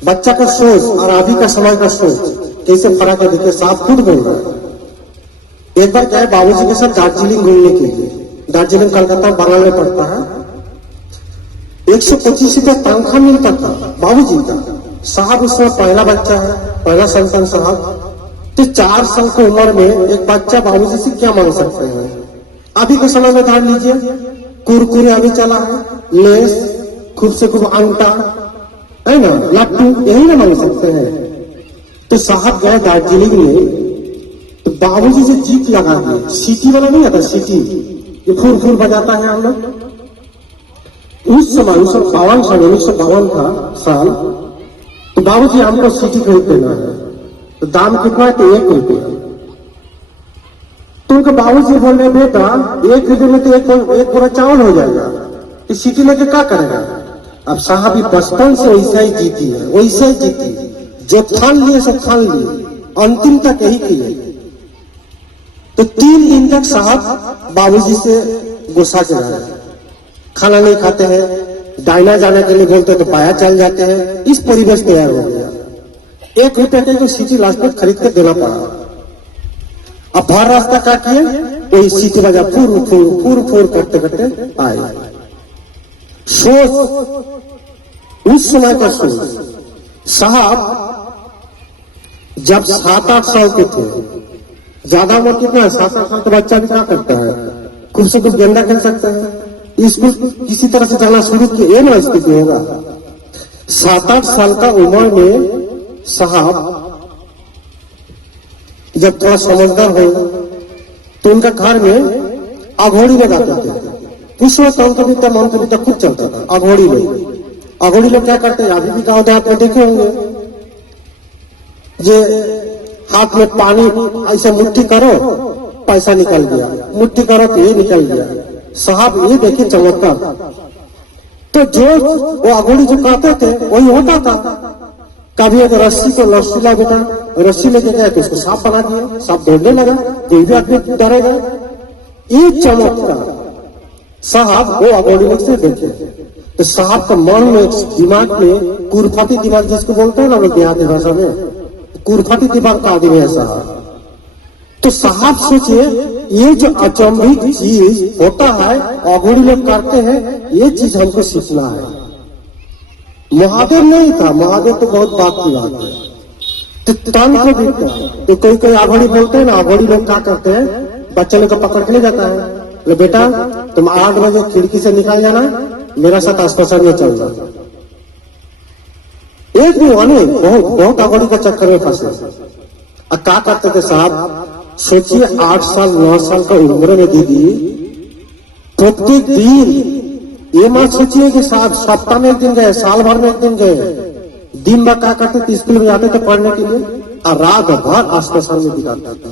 बच्चा का सोच और अभी का समय का सोच कैसे फर्क है देखिए, साफ खुद बोल रहा है। एक बार क्या है, बाबूजी के साथ दार्जिलिंग घूमने के लिए, दार्जिलिंग कलकत्ता बंगाल में पड़ता है, 125 रुपया तनख्वाह मिलता था बाबूजी का। साहब उसमें पहला बच्चा है, पहला संतान साहब। तो 4 साल की उम्र में एक बच्चा बाबूजी से क्या मांग सकते हैं? अभी के समय में ध्यान लीजिए, कुरकुरे अभी चला है, लेस, खूब से खूब अंटा है ना, लट्टू, यही ना मांग सकते हैं। तो साहब गए दार्जिलिंग में, तो बाबूजी से जीत लगा दिए। सीटी वाला नहीं आता, सीटी ये फूल फूल बजाता है हम लोग। उस समय 1952 का साल। तो बाबूजी हमको सीटी खरीद देना है, तो दाम कितना है? तो 1 रुपया। तो उनके बाबूजी बोल रहे, बेटा 1 रुपये में तो एक पूरा चावल हो जाएगा, तो सीटी लेके क्या करेगा? अब साहब ही बचपन से वैसा ही जीती है, वैसा ही जीती, जो ठान लिए सब ठान लिए, अंतिम तक यही किए। तो 3 दिन तक साहब बाबूजी से गुस्सा के रहे, खाना नहीं खाते हैं, डायना जाने के लिए बोलते तो पाया चल जाते हैं। इस परिवेश तैयार हो गया। 1 रुपये के जो सीटी लास्ट में खरीद के देना पड़ा। अब भर रास्ता क्या किए, वही सीटी बजा फूर करते करते आए। सोच, उस समय का सोच। साहब जब 7-8 साल के थे, ज्यादा उम्र कितना है, 7-8 साल का बच्चा भी क्या करता है, खूब से खूब गेंदा खेल सकता है। स्कूल किसी तरह से जाना शुरू किया, ये ना स्थिति होगा। 7-8 साल का उम्र में साहब जब थोड़ा समझदार हो, तो उनका घर में अघोड़ी लगाते थे। उस वक्त तंत्र मंत्र खूब चलता था। अघोड़ी लोग क्या करते हैं, अभी भी गाँव देहात में देखे होंगे, जे हाथ में पानी ऐसा मुट्ठी करो, पैसा निकल गया, मुट्ठी करो तो ये निकल गया। साहब ये देखिए चमत्कार। तो जो वो अघोड़ी जो कहते थे वही होता था। कभी अगर रस्सी को रस्सी ला बेटा, रस्सी लेके गया तो उसको सांप बना दिया, सांप दौड़ने लगा, कोई भी आदमी डरेगा। ये चमत्कार साहब वो अघोड़ी लोग से देखे। तो साहब का मन में, दिमाग में कुरफाती दिमाग जिसको बोलते हैं ना लोग देहाती भाषा में, कुरफाती दिमाग का आदमी है साहब। तो साहब सोचिए, ये जो अचंभित चीज होता है अघोड़ी लोग करते हैं, ये चीज हमको सीखना है। महादेव नहीं था, महादेव तो बहुत बात की बात है। तो तन को देखता है, तो कोई अघोड़ी बोलते हैं ना, अघोड़ी लोग क्या करते हैं, बच्चे लोग को पकड़ के ले जाता है, तो बेटा तुम 8 बजे खिड़की से निकल जाना, मेरा साथ अस्पताल में चल जाना। एक भी अनेक बहुत अघोड़ी के चक्कर में फंसे। अब क्या करते थे साहब, सोचिए 8 साल 9 साल का उम्र में दीदी प्रत्येक दिन, ये मत सोचिए कि साहब सप्ताह में 1 दिन गए, साल भर में 1 दिन गए, दिन भर क्या करते थे, स्कूल में जाते थे पढ़ने के लिए और रात भर अस्पताल में बिताते थे।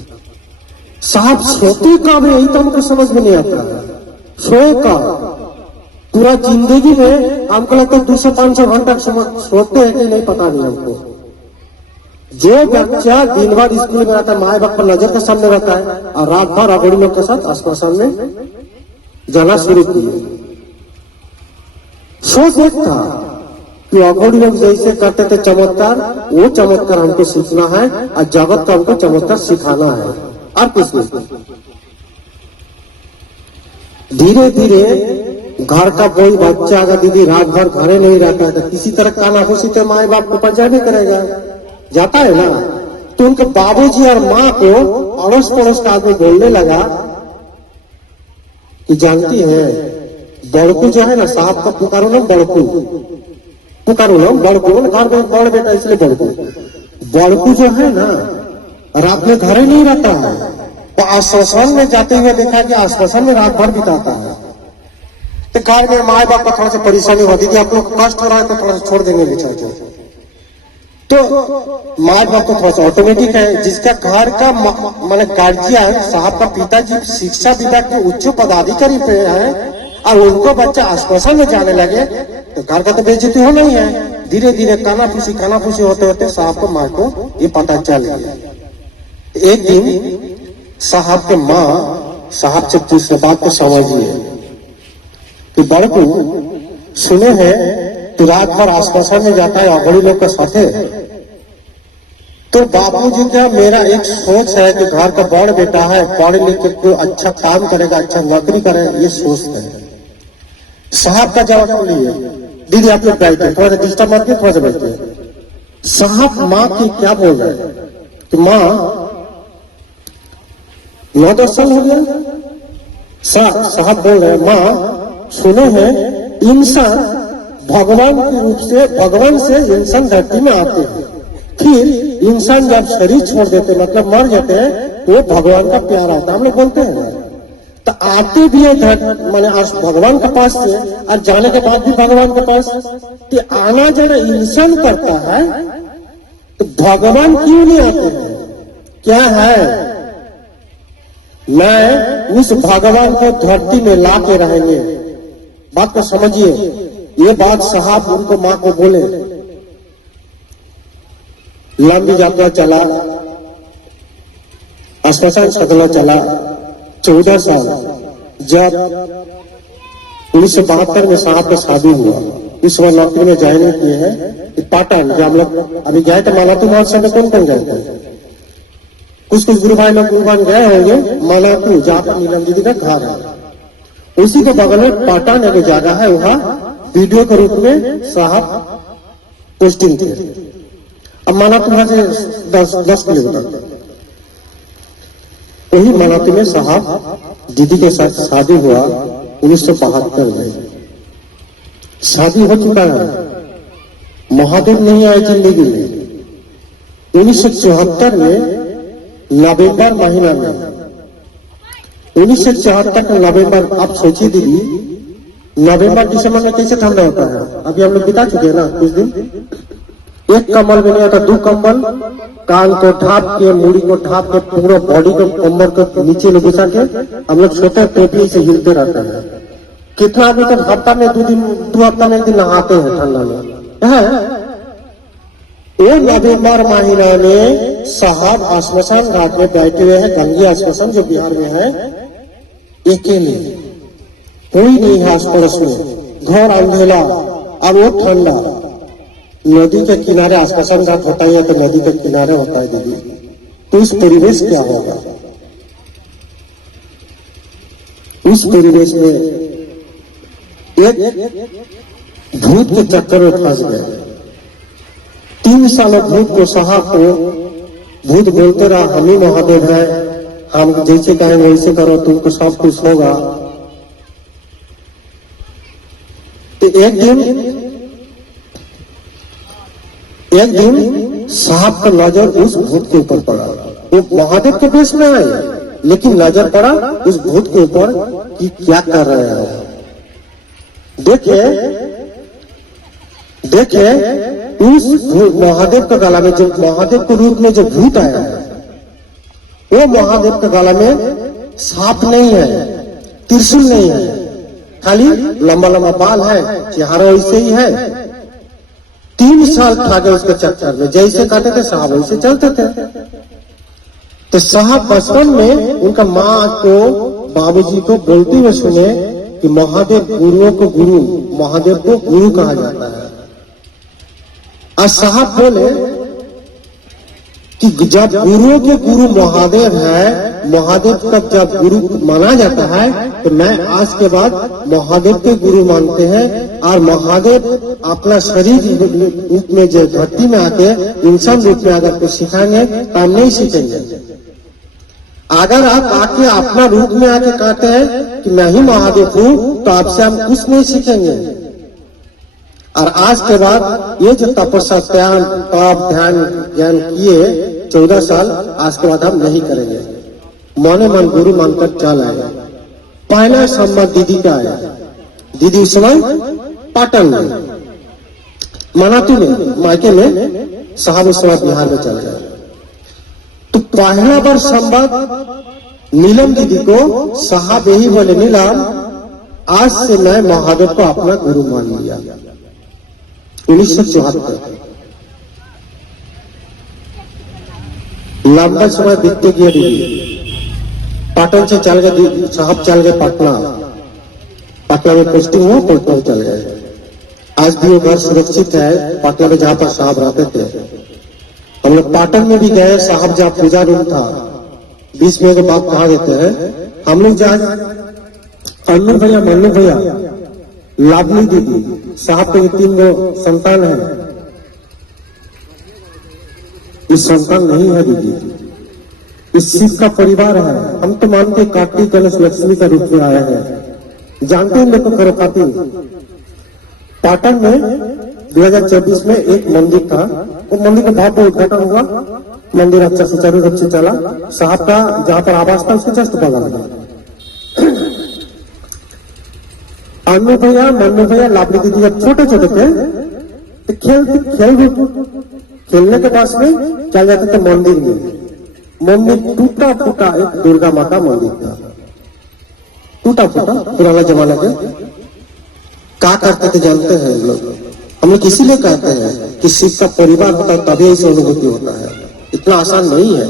साहब सोते कब, यही तो हमको समझ में नहीं आता है। सोए कब? पूरा जिंदगी में हमको लगता है 200-500 घंटा सोते हैं कि नहीं, पता नहीं हमको। जो बच्चा दिन भर स्कूल में रहता है, माए बाप पर नजर के सामने रहता है, और रात भर अघोड़ी लोग के साथ अस्पताल में जाना शुरू किए। सोच एक था कि अघोड़ी लोग जैसे करते थे चमत्कार, वो चमत्कार हमको सीखना है और जगत को हमको चमत्कार सिखाना है, और कुछ नहीं। धीरे धीरे घर का कोई बच्चा अगर दीदी रात भर घरे नहीं रहता है, तो किसी तरह का नाखुशी तो माए बाप को पंजा नहीं करेगा, जाता है ना। तो उनके बाबूजी और माँ को अड़ोस पड़ोस का आदमी बोलने लगा कि जानती है बड़कू जो है ना, साहब का पुकारो ना बड़कू, पुकारो ना बड़कू, घर में बड़ बेटा इसलिए बड़कू जो है ना रात में घरे नहीं रहता है, तो आश्वासन में जाते हुए देखा कि आश्वासन में रात भर बिताता है। तो घर में माए बाप को थोड़ा सा परेशानी होती थी, आप लोग कष्ट हो रहा है तो थोड़ा सा छोड़ देंगे बेचारे को। तो माए बाप को थोड़ा सा ऑटोमेटिक है, जिसका घर का माने गार्जियन साहब का पिताजी शिक्षा विभाग के उच्च पदाधिकारी पे है और उनको बच्चा आश्वासन में जाने लगे, तो घर का तो बेइज्जती होना ही है। धीरे धीरे कानाफूसी होते होते साहब को माँ को ये पता चल गया। एक दिन साहब के माँ साहब से पूछने, बात को समझिए कि बड़कू सुने हैं तो रात भर आश्वासन में जाता है अघोड़ी लोग के साथे। तो बापूजी का मेरा एक सोच है कि घर का बड़ बेटा है, पढ़ लिख के कोई अच्छा काम करेगा, अच्छा नौकरी करेगा, ये सोचते हैं। साहब का जवाब सुनिए। दीदी आप लोग बैठे, थोड़ा सा डिस्टर्ब मत कीजिए, थोड़ा सा बैठे। साहब माँ की क्या बोल रहे हैं कि माँ 9-10 साल हो गया। साहब बोल रहे हैं माँ सुने हैं इंसान भगवान के रूप से, भगवान से इंसान धरती में आते हैं, फिर इंसान जब शरीर छोड़ देते मतलब मर जाते हैं तो भगवान का प्यार आता है, हम लोग बोलते हैं ना। तो आते भी है माने भगवान के पास से और जाने के बाद भी भगवान के पास। तो आना जरा इंसान करता है तो भगवान क्यों नहीं आते हैं? क्या है? मैं उस भगवान को धरती में ला के रहेंगे। बात को समझिए। ये बात साहब उनको माँ को बोले। लंबी यात्रा चला, आश्वासन सदला चला 14 साल। जब 1972 में साहब का शादी हुआ, इस बार नौकरी में ज्वाइन किए हैं पाटन। जब हम लोग अभी गए थे मालातू महोत्सव में, कौन कौन गए थे? कुछ गुरु भाई लोग गुरुबान गए होंगे मालातू, जहाँ पर नीलम दीदी का घर है। उसी के बगल में पाटन एक जगह है, वहाँ वीडियो के रूप में साहब पोस्टिंग थे। अब मालातू वहां से 10 किलोमीटर, वही मालातू में साहब दीदी के साथ शादी हुआ 1972 में। शादी हो चुका है, महादेव नहीं आए जिंदगी में। 1974 में नवंबर महीना में, 1974 का नवंबर, आप सोचिए दीदी नवंबर दिसंबर में कैसे ठंडा होता है। अभी हम लोग बिता चुके हैं ना कुछ दिन। एक कंबल में नहीं आता, 2 कंबल, कान को ढाप के, मुड़ी को ढाप के, पूरा बॉडी को कंबल को नीचे में घुसा के हम लोग सोते, टोपी से हिलते रहते हैं। कितना अभी तक हफ्ता में 2 हफ्ता में 1 दिन नहाते हैं ठंडा में। वो नवंबर महीना में साहब आश्मशान घाट में बैठे हुए हैं, गंगी आश्मशान जो बिहार में है, अकेले, कोई नहीं है आस पड़ोस में, घोर अंधेरा और वो ठंडा। नदी के किनारे आश्मशान घाट होता है तो नदी के किनारे होता है दीदी, तो उस परिवेश क्या होगा? उस परिवेश में एक भूत के चक्कर में फंस गए। 3 साल भूत को साहब को भूत बोलते रहा, हम ही महादेव है, हम जैसे कहेंगे वैसे करो, तुमको सब कुछ होगा। तो एक दिन साहब का नजर उस भूत के ऊपर पड़ा। वो महादेव के वेश में आए, लेकिन नजर पड़ा उस भूत के ऊपर कि क्या कर रहे हैं। देखे उस महादेव का गला में, जो महादेव के रूप में जो भूत आया है, वो महादेव के गला में सांप नहीं है, त्रिशूल नहीं है, खाली लंबा लंबा बाल है, चेहरा वैसे ही है। 3 साल खा गए उसके चक्कर में, जैसे काटे थे साहब वैसे चलते थे। तो साहब बचपन में उनका माँ को, बाबूजी को बोलते हुए सुने कि महादेव गुरुओं को गुरु, महादेव को गुरु कहा जाता है। और साहब बोले कि जब गुरुओं के गुरु महादेव है, महादेव का जब गुरु माना जाता है, तो मैं आज के बाद महादेव के गुरु मानते हैं। और महादेव अपना शरीर रूप में जो धरती में आके इंसान रूप में अगर कुछ सिखाएंगे तो हम नहीं सीखेंगे। अगर आप आके अपना रूप में आके कहते हैं कि मैं ही महादेव हूँ, तो आपसे हम कुछ नहीं सीखेंगे। और आज के बाद ये जो तपस्या, तप, ध्यान, ज्ञान किए 14 साल, आज के बाद हम नहीं करेंगे। मने मन गुरु मानकर चल आए। पहला संबंध दीदी का आया। दीदी उस समय पाटन में, मनातू में, मायके में, साहब उस समय बिहार में चल गए। तो पहला बार संबंध नीलम दीदी को साहब यही बोले, नीलम आज से मैं महादेव को अपना गुरु मान लिया। 1974 लंबा समय बीतते गया दीदी। पाटन से चल गए साहब, चल गए पटना। पटना में पोस्टिंग हुआ, पटना चल गए। आज भी वो घर सुरक्षित है पटना में जहाँ पर साहब रहते थे। हम लोग पाटन में भी गए, साहब जहाँ पूजा रूम था, बीच में एक बात कहा देते हैं, हम लोग जहाँ अन्नू भैया, मन्नू भैया, लाडली दीदी, साहब के 3 गो संतान है। इस संतान नहीं है दीदी, इस शिव का परिवार है। हम तो मानते कार्तिक गणेश लक्ष्मी का रूप में आया है। जानते हैं लोग खुरापाती पाटन में 2024 में एक मंदिर था, वो मंदिर का भव्य उद्घाटन हुआ। मंदिर अच्छा सुचारू रूप से चला। साहब का जहाँ पर आवास था उसके जस्ट बगल में अन्नू भैया, मन्नू भैया, लाडली दीदी जब छोटे छोटे थे तो खेलने के पास में चल जाते थे मंदिर में। मंदिर टूटा फूटा एक दुर्गा माता मंदिर था, टूटा फूटा पुराना जमाना के। क्या करते थे जानते हैं लोग? हम लोग इसीलिए कहते हैं कि शिव का परिवार होता है तभी ऐसी अनुभूति होता है। इतना आसान नहीं है।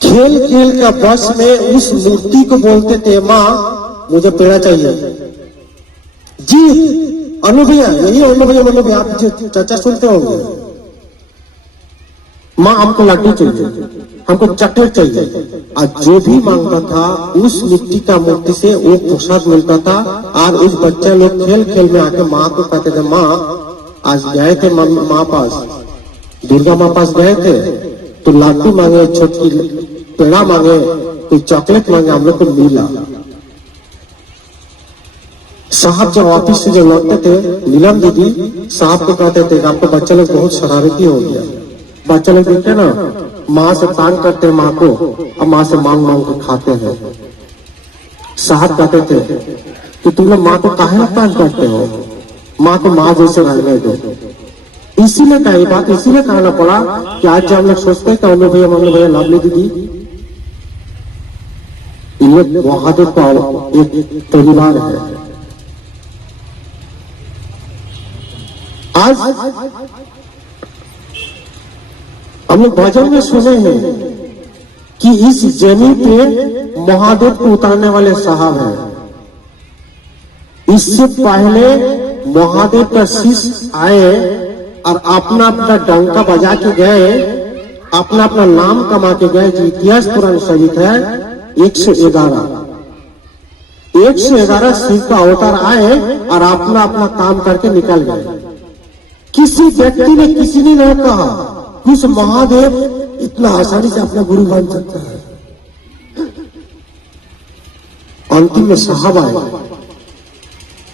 खेल खेल का बस में उस मूर्ति को बोलते थे, माँ मुझे पेड़ा चाहिए जी। अनु भैया, यही अनु भैया, मनु भैया, आप चर्चा सुनते होंगे। माँ हमको लड्डू चाहिए, हमको चॉकलेट चाहिए। और जो भी मांगता था उस मिट्टी का मूर्ति से वो प्रसाद मिलता था। और उस बच्चे लोग खेल खेल में आके माँ को कहते थे, माँ आज गए थे माँ पास, दुर्गा माँ पास गए थे तो लड्डू मांगे, छोटी पेड़ा मांगे, कोई चॉकलेट मांगे, हम लोग को मिला। साहब जब ऑफिस से जो लौटते थे, नीलम दीदी साहब को कहते थे आपको बच्चा लोग बहुत शरारती हो गया। बच्चे लोग देखते ना माँ से तान करते हैं माँ को, और माँ से मांग मांग के खाते हैं। साहब कहते थे कि तुम लोग माँ को काहे तान करते हो, माँ को माँ जैसे रहने दो। इसीलिए कही बात, इसीलिए कहना पड़ा कि आज जब हम लोग सोचते हैं कि अनु भैया, मनु भैया, लाडली दीदी, इन लोग महादेव का एक परिवार है। आज हम लोग भजन में सुने हैं कि इस जमीन पे महादेव को उतारने वाले साहब हैं। इससे पहले महादेव का शिष्य आए और अपना अपना डंका बजा के गए, अपना अपना नाम कमा के गए। जो इतिहास पुराण सहित है 111 शिव का अवतार आए और अपना अपना काम करके निकल गए। किसी व्यक्ति ने, किसी ने नहीं कहा उस महादेव इतना आसानी से अपना गुरु मान सकता है। अंतिम में साहब आए,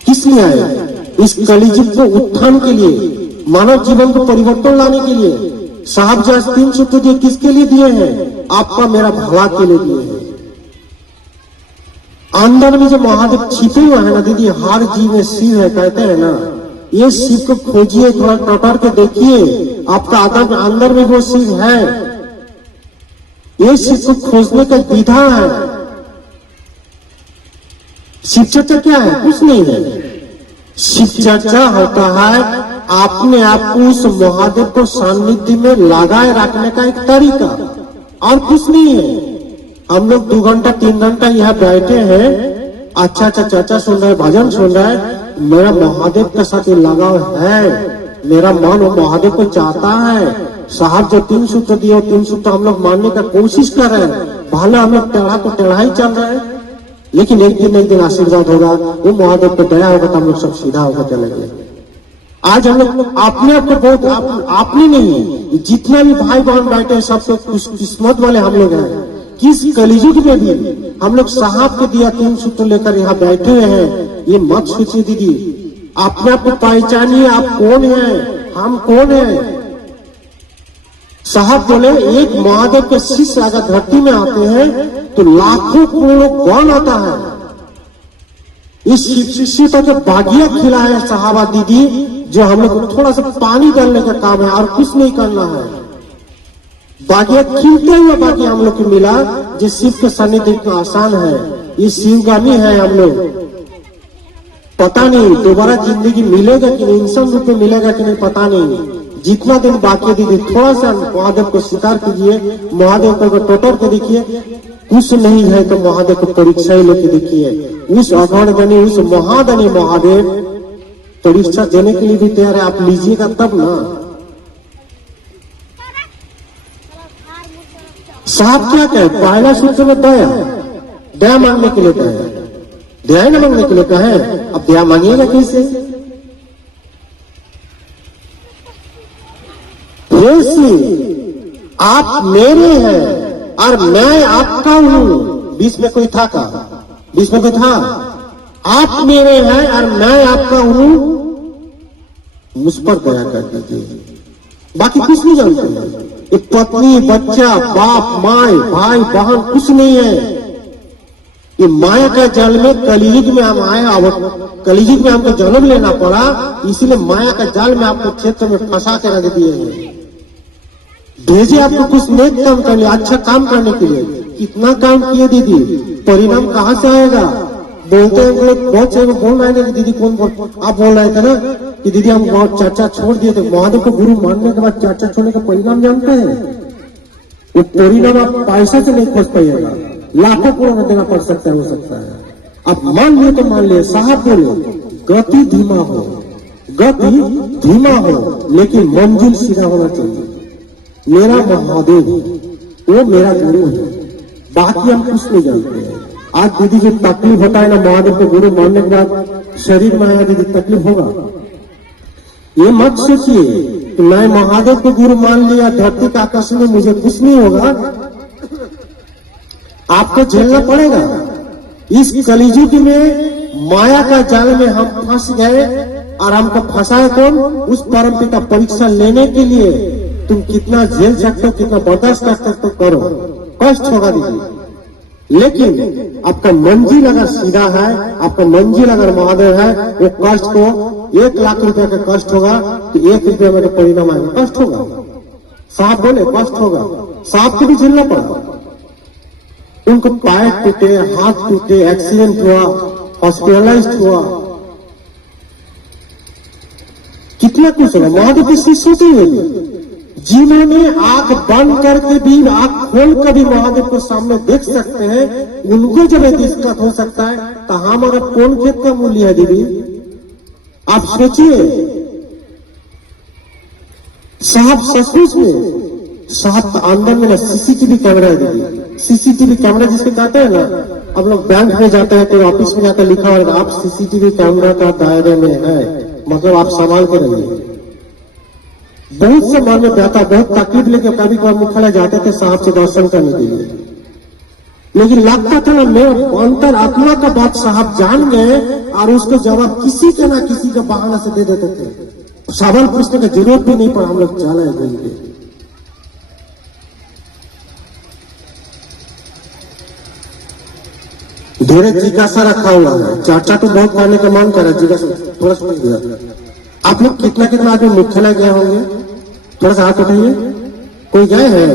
किस लिए आए? इस कलियुग को उत्थान के लिए, मानव जीवन को परिवर्तन लाने के लिए। साहब जो 3 सूत्र दिए किसके लिए दिए हैं? आपका मेरा भला के लिए दिए हैं। अंदर में जो महादेव छिपे हुए हैं ना दीदी, हर जीव में शिव है कहते हैं ना, ये शिव को खोजिए, थोड़ा टटर के देखिए, आपका आदम अंदर में वो शिव है। ये शिव को खोजने का विधा है। शिव चर्चा क्या है? कुछ नहीं है। शिव चर्चा होता है अपने आप को उस महादेव को सानिध्य में लगाए रखने का एक तरीका, और कुछ नहीं है। हम लोग 2 घंटा 3 घंटा यहाँ बैठे हैं, अच्छा चर्चा सुन रहे, भजन सुन रहे, मेरा महादेव के साथ लगाव है, मेरा मन वो महादेव को चाहता है। साहब जो 3 सूत्र दिए, 3 सूत्र हम लोग मानने का कोशिश कर रहे हैं। भले हम लोग टेढ़ा तो टेढ़ा ही चल रहे हैं, लेकिन एक दिन आशीर्वाद होगा, वो महादेव को दया होगा तो हम लोग सब सीधा होकर चलेंगे। आज हम लोग अपने आप को बहुत, आपने नहीं, जितना भी भाई बहन बैठे हैं सबसे किस्मत वाले हम लोग हैं। किस कलियुग में भी हम लोग साहब के दिया 3 सूत्र लेकर यहाँ बैठे हैं। ये मत सोचिए दीदी, अपने आप को पहचानिए, आप कौन है, हम कौन है। साहब बोले एक महादेव के शिष्य अगर धरती में आते हैं तो लाखों करोड़ों गौन आता है। इस शिष्य को जो बागिया खिला है साहबा दीदी, जो हम लोग को थोड़ा सा पानी डालने का काम है और कुछ नहीं करना है। बागिया खिलते हुए बागिया हम लोग को मिला, जिस शिव के सानिध्य इतना आसान है। ये शिवगामी है हम लोग। पता नहीं दोबारा जिंदगी मिलेगा कि नहीं, इंसान रूप में मिलेगा कि नहीं, पता नहीं। जितना दिन बाकी दीदी थोड़ा सा महादेव को स्वीकार कीजिए, महादेव को टोटर के देखिए, कुछ नहीं है तो महादेव को परीक्षा ही लेके देखिए। उस अगणगणी, उस महादनी महादेव परीक्षा देने के लिए भी तैयार है, आप लीजिएगा तब ना। साहब क्या कहे, पहला सूत्र में दया, दया मांगने के लिए कहे, दया न मांगने के लिए कहे, अब दया मांगिएगा कैसे? आप मेरे हैं और मैं आपका हूं। बीच में कोई था का? बीच में कोई था? आप मेरे हैं और मैं आपका हूं, मुझ पर दया कर दीजिए। बाकी कुछ नहीं जानते हैं। ये पत्नी, बच्चा, बाप, माँ, भाई, बहन कुछ नहीं है। ये माया का जाल में कलयुग में हम आए, अब कलयुग में हमको जन्म लेना पड़ा, इसीलिए माया का जाल में आपको क्षेत्र में फंसा के रख दिए हैं। भेजे आपको कुछ नेक काम कर लिया, अच्छा काम करने के लिए। कितना काम किए दीदी, परिणाम कहाँ से आएगा? बोलते हैं लोग, बहुत से बोल रहे हैं कि दीदी कौन बोल, आप बोल रहे थे ना कि दीदी हम बहुत चर्चा छोड़ दिए थे। महादेव को गुरु मानने के बाद चर्चा छोड़ने का परिणाम जानते हैं? वो परिणाम आप पैसे से नहीं खोज पाइएगा, लाखों करोड़ देना पड़ सकता है, हो सकता है। आप मान लिए तो मान लिए, साहब बोले गति धीमा हो, गति धीमा हो, लेकिन मंजिल सीधा होना चाहिए। मेरा महादेव वो मेरा गुरु है, बाकी हम कुछ नहीं जानते हैं। आज दीदी जो तकलीफ होता है ना महादेव को गुरु मानने के बाद शरीर में आया, दीदी तकलीफ होगा। ये मत सोचिए कि मैं महादेव को गुरु मान लिया, धरती का आकर्षण में मुझे कुछ नहीं होगा। आपको झेलना पड़ेगा। इस कलियुग में माया का जाल में हम फंस गए और हमको फंसाए कौन? उस परमपिता परीक्षा लेने के लिए। तुम कितना झेल सकते हो, कितना बर्दाश्त कर सकते हो, करो। कष्ट होगा दीदी, लेकिन आपका मंजिल अगर सीधा है, आपका मंजिल अगर महादेव है, वो कष्ट को 1 लाख रुपए का कष्ट होगा तो 1 रुपये में परिणाम आएगा, कष्ट होगा। साहब बोले कष्ट होगा, साहब को भी झेलना पड़ा। उनको पैर टूटे, हाथ टूटे, एक्सीडेंट हुआ, हॉस्पिटलाइज हुआ, कितना कुछ हुआ। महादेव की शिष्य हुए जिन्होंने आंख बंद करके भी, आंख खोल कर भी महादेव को सामने देख सकते हैं, उनको जब दिक्कत हो सकता है तो हमारा कौन खेत का मूल्य है दीदी? आप सोचिए। साहब सचमुच में, साहब अंदर में ना सीसीटीवी कैमरा है दीदी। सीसीटीवी कैमरा जिसको कहते हैं ना, अब लोग बैंक में जाते हैं, कोई ऑफिस में जाकर लिखा होगा आप सीसीटीवी कैमरा का दायरे में है, मतलब आप संभाल के रहिए। बहुत से मन में जाता, बहुत तकलीफ लेके कभी कभी मुखड़ा जाते थे साहब से दर्शन करने के लिए, लेकिन लगता था ना मेरे अंतर आत्मा का बात साहब जान गए और उसको जवाब किसी के ना किसी का बहाना से दे देते थे। सवाल पूछने की जरूरत भी नहीं पड़ा, हम लोग चले घूम के। धीरे जिज्ञासा रखा हुआ है, चर्चा तो बहुत करने का मन कर रहा है, जिज्ञासा थोड़ा समझ गया। आप लोग कितना कितना आदमी मुख्यालय गए होंगे? थोड़ा सा हाथ उठाइए, कोई गए हैं?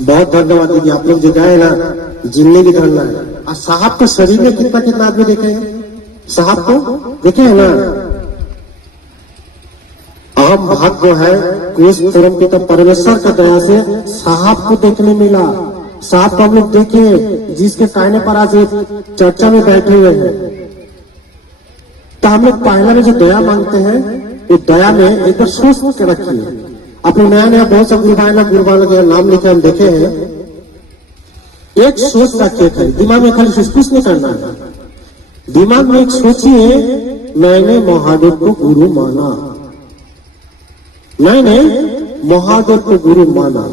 बहुत धन्यवाद दीदी, आप लोग जो गए ना, जिनने भी धरना है। और साहब के शरीर में कितना कितना आदमी देखे हैं? साहब को देखे है ना? अहम भाग्य है कि इस परमपिता परमेश्वर का दया से साहब को देखने मिला। साहब को हम लोग देखे, जिसके कहने पर आज चर्चा में बैठे हुए हैं। तो हम लोग पहला में जो दया मांगते हैं, वो दया में एक बार सोच के रखिए। अपने नया नया बहुत सा गुरुवाला के नाम लिखे हम देखे हैं। एक सोच रखिए, खाली दिमाग में, खाली कुछ नहीं करना है। दिमाग में एक सोचिए, मैंने महादेव को गुरु माना, मैंने महादेव को गुरु माना,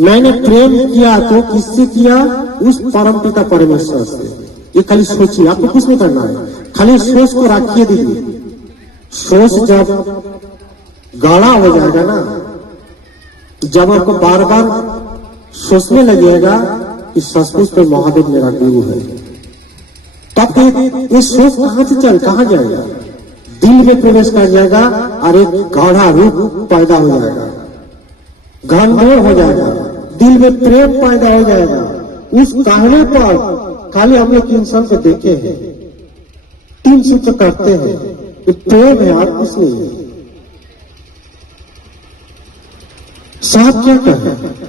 मैंने प्रेम किया तो किससे किया? उस परमपिता परमेश्वर से। ये खाली सोचिए, आपको कुछ नहीं करना है, खाली सोच को रखिए दीदी। सोच जब गाढ़ा हो जाएगा ना, जब आपको बार बार सोचने लगेगा कि सचमुच में महादेव मेरा गुरु है, तब ये सोच कहां से चल कहां जाएगा? दिल में प्रवेश कर जाएगा और एक गाढ़ा रूप पैदा हो जाएगा, घनघोर हो जाएगा, दिल में प्रेम पैदा हो जाएगा। उस कहने पर खाली हम लोग इंसान को देखे हैं, 3 सूत्र करते हैं, तो प्रेम है और कुछ नहीं है। साहब क्या कहें?